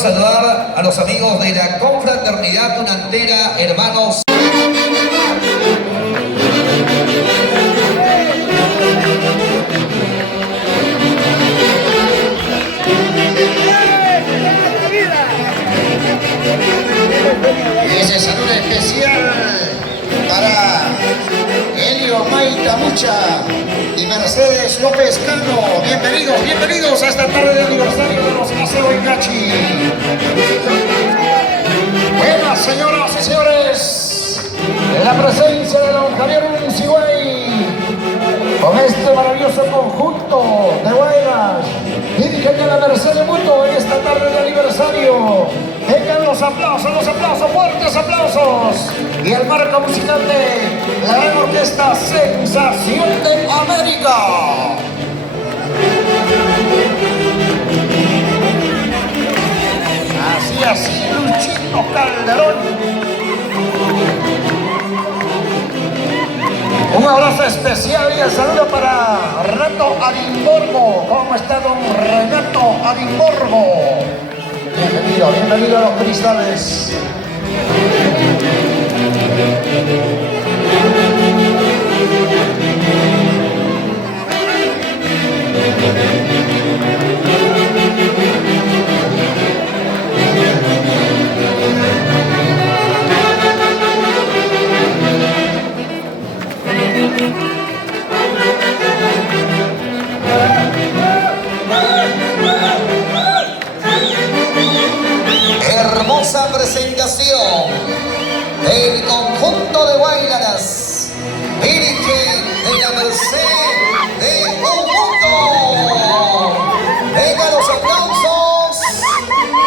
saludar a los amigos de la Confraternidad Tunantera, hermanos. Y ese saludo especial para Helio Maita Mucha y Mercedes López Cano. Bienvenidos, bienvenidos a esta tarde de aniversario de los Maceo y Cachi. Buenas señoras y señores, en la presencia de don Javier Uncigüey, con este maravilloso conjunto de buenas, dirigen a la Mercedes Mutuo en esta tarde de aniversario. Vengan los aplausos, fuertes aplausos. Y el marco musical de la gran orquesta Sensación de América. Así, Luchito Calderón. Un abrazo especial y el saludo para Renato Adimborgo. ¿Cómo está don Renato Adimborgo? Bienvenido a los cristales. Hermosa presentación del conjunto de bailaras, dirige de la Merced de Conjunto. Venga los aplausos,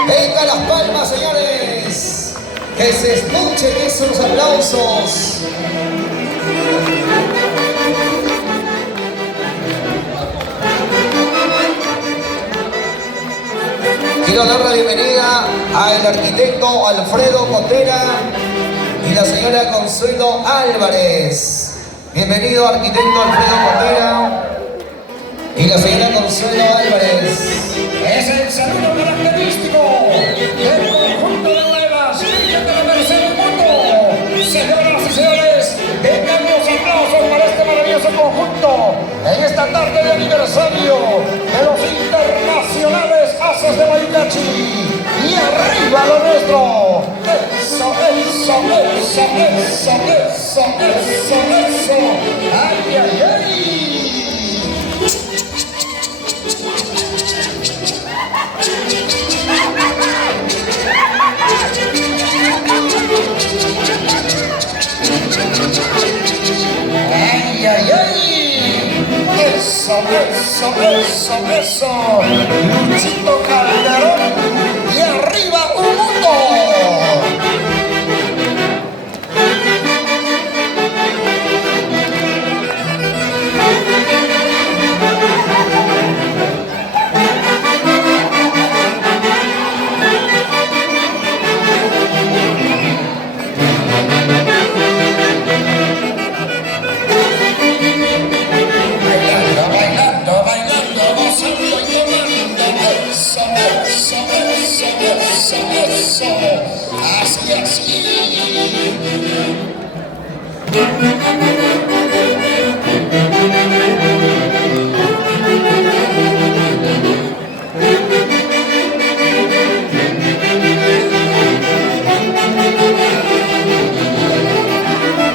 venga las palmas, señores, que se escuchen esos aplausos. Quiero dar la bienvenida al arquitecto Alfredo Cotera y la señora Consuelo Álvarez. Bienvenido, arquitecto Alfredo Cotera y la señora Consuelo Álvarez. Es el saludo característico del conjunto de nuevas, dirigente de la Mercedes Mutuo. Señoras y señores, vengan los aplausos para este maravilloso conjunto en esta tarde de aniversario de los internacionales Haces de Huaycachi. Y arriba lo nuestro. Eso. Ay. Eso. Luchito Calderón. Y arriba un mundo. Así.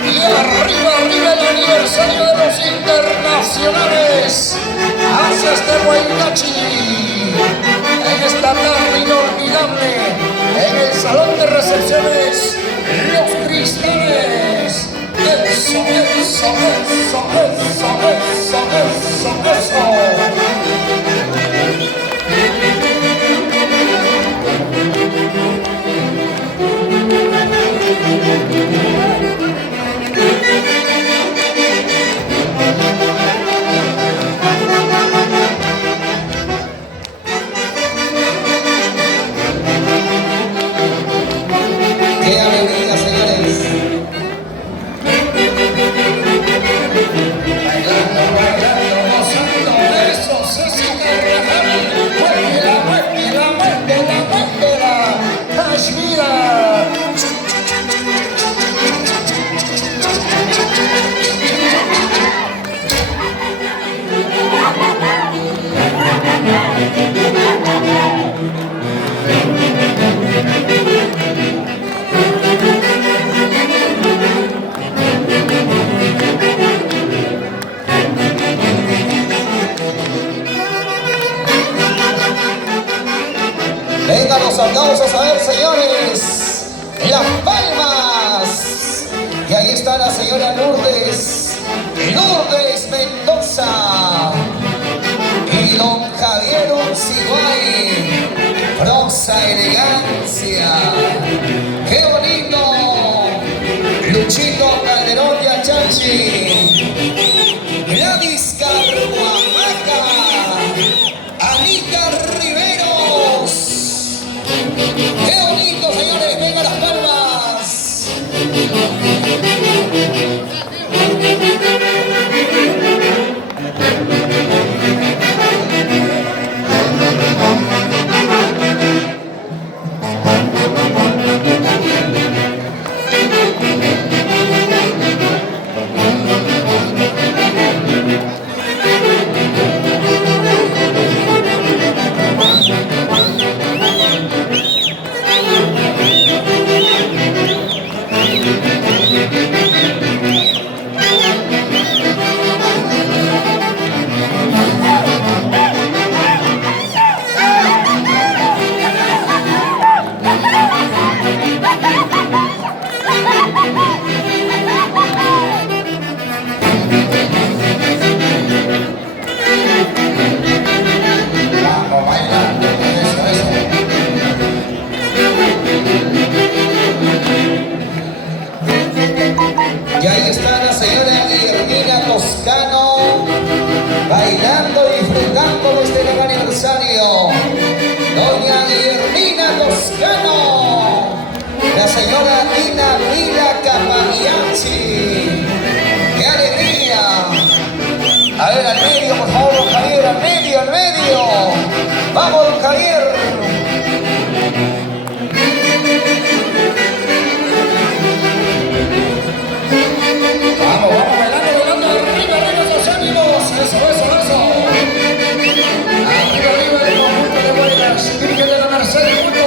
Y arriba el aniversario de los internacionales Haces de Huaycachi. En esta tarde inolvidable, en el salón de recepciones, Los Cristales. Eso. ¡Qué alegría, señores! Bailando, gozando, eso. aplausos, a ver, señores. Las Palmas. Y ahí está la señora Lourdes Mendoza. Y don Javier Unciguay. Prosa, elegancia. ¡Qué bonito! Luchito Calderón y Achachi. Gladys Carhuamaca. Anita Riveros. ¡Qué bonito, señores! ¡Venga las palmas! Y ahí está la señora Guillermina Toscano bailando y disfrutando de este gran aniversario. Doña Guillermina Toscano, la señora Nina Vila Capariachi. ¡Qué alegría! A ver, al medio, por favor, don Javier, al medio, al medio. ¡Vamos, don Javier! Vamos, bailando, arriba esos ánimos, eso. Arriba el conjunto de Huaylas, Virgen de la Merced del Mundo.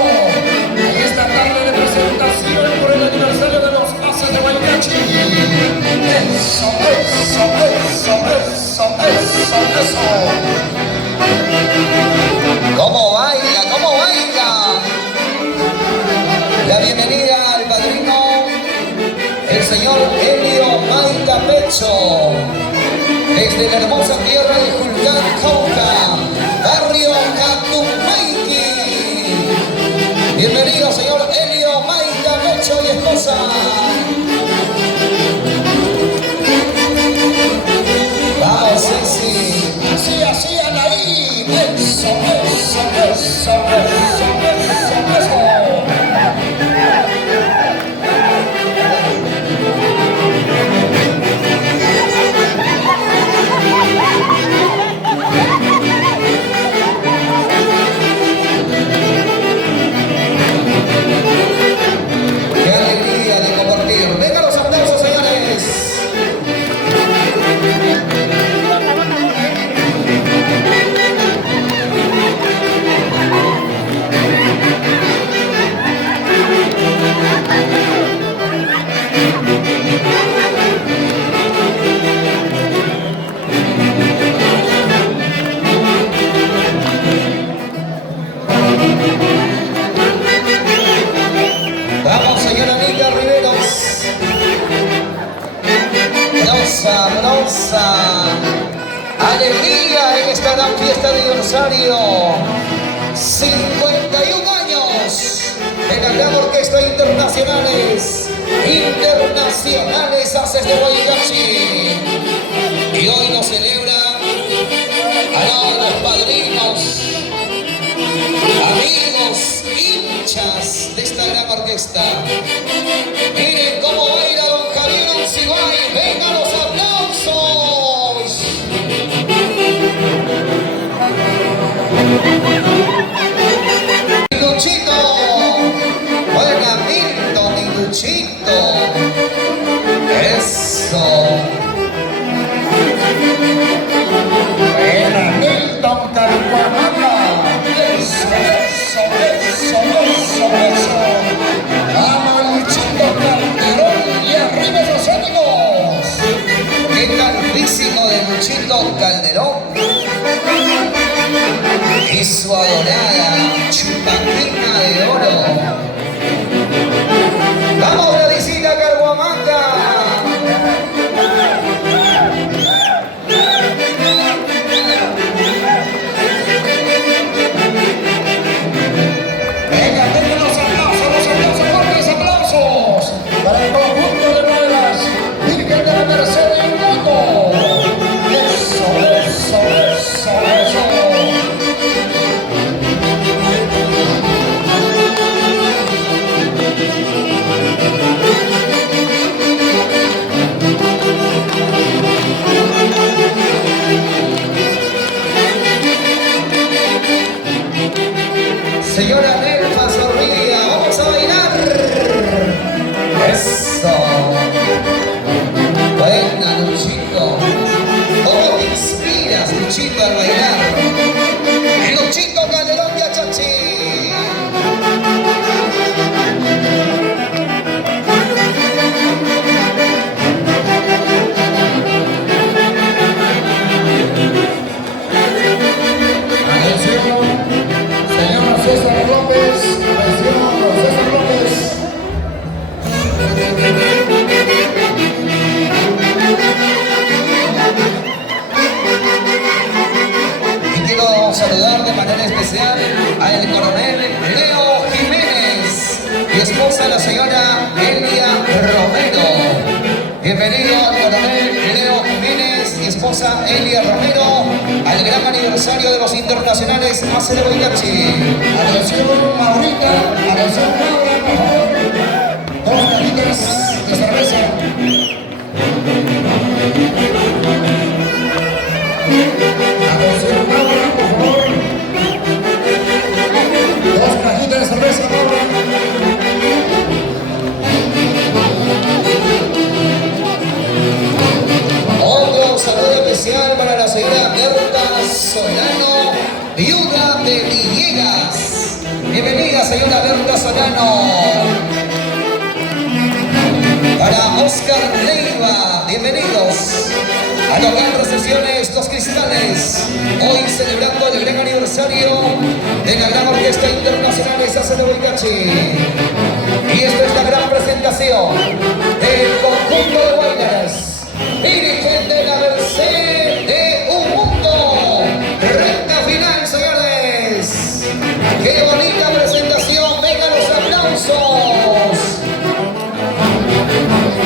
Ahí esta tarde de presentación por el aniversario de los Ases de Huaycachi. Eso. ¿Cómo baila? La bienvenida al padrino, el señor Elio Maita Pecho, desde la hermosa tierra de Julcán, Cauca, barrio Catumayqui. Bienvenido, señor Elio Maita Pecho y esposa. Vamos, Ceci. Así, Anaí. Eso. ¡Qué alegría de compartir! ¡Venga los aplausos, señores! Vamos, señora Anita Riveros. Prosa. Alegría en esta gran fiesta de aniversario. 51 años de la gran orquesta internacionales Ases de Huaycachi. Y hoy nos celebra a todos los padrinos, amigos, hinchas de esta gran orquesta. Miren cómo baila don Javier Unciguay. ¡Vengan los aplausos! Mi Luchito, buena Milton, mi Luchito. Eso. Buena Milton Carhuamaca. Eso. Vamos, Luchito Calderón y arriba esos ánimos. ¿Qué tal físico de Luchito Calderón? y su adorada chupaquina de oro. ¡Vamos, Gladysita Carhuamaca! Venga, denle los aplausos, fuertes aplausos para el conjunto de Nuevas, Virgen de la Merced y un voto. Eso. Señora Nelfa Zorrilla, vamos a bailar. Eso. Buena, Luchito. ¿Cómo te inspiras, Luchito, al bailar? Luchito Calderón de Achachi. César López, César López. Y quiero saludar de manera especial al coronel Leo Jiménez y esposa la señora Elia Romero. Bienvenido al coronel Leo Jiménez y esposa Elia Romero al gran aniversario de los internacionales Acero Itachi. Atención, Maurita, atención, Maura, por favor. 2 cajitas de cerveza. Atención, Maura, por favor. 2 cajitas de cerveza, Maura. Otro saludo especial para la señora Berta Solano, viuda de Villegas. Bienvenida, señora Berta Solano. Para Oscar Leiva, bienvenidos a local Recepciones Los Cristales. Hoy celebrando el gran aniversario de la gran orquesta internacional de Acero Itachi. Y esta es la gran presentación del conjunto de bailarines. Virgen de la Merced de Ubuntu. Recta final, señores. ¡Qué bonita presentación! ¡Vengan los aplausos!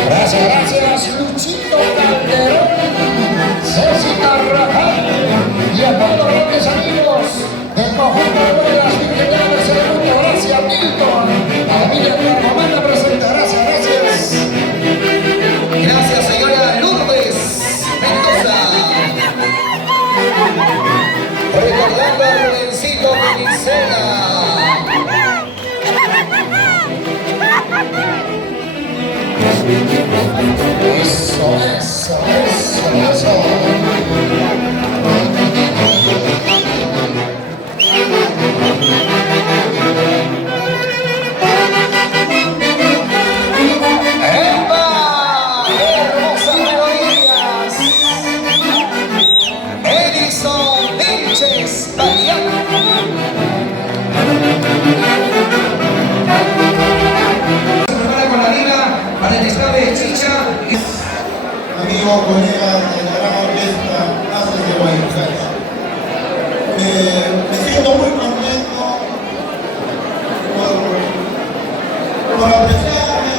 Gracias, Luchito Calderón, Ceci Carrajal y a todos los grandes amigos del conjunto de las Virgen de la Merced de Ubuntu. Gracias, Milton. A la Emilia Carhuamaca presenta. Gracias. Gracias, señora Lourdes Mendoza. Recordando a Rubencito Pinicela. Eso. ¡Epa! ¡Hermosas melodías! Edison Vinches Balián. Se prepara con la harina para el descabe de chicha. Amigos, colegas de la gran orquesta Haces de Guayacán. Me siento muy contento por apreciarme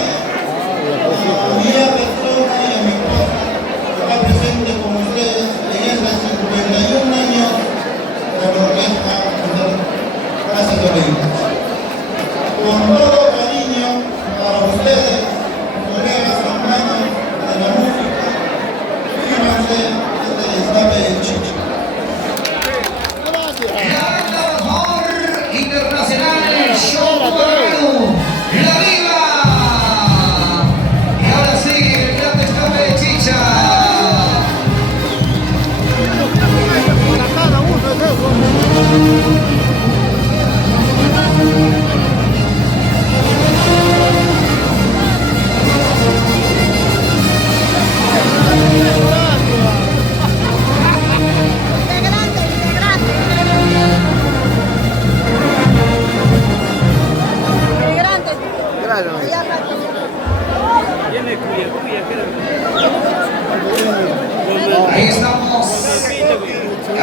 a mi persona y a mi esposa que está presente con ustedes en estos 51 años de la orquesta Haces de Guayacán. Con todo cariño para ustedes, colegas, hermanos de la música, fíjense este Ahí estamos.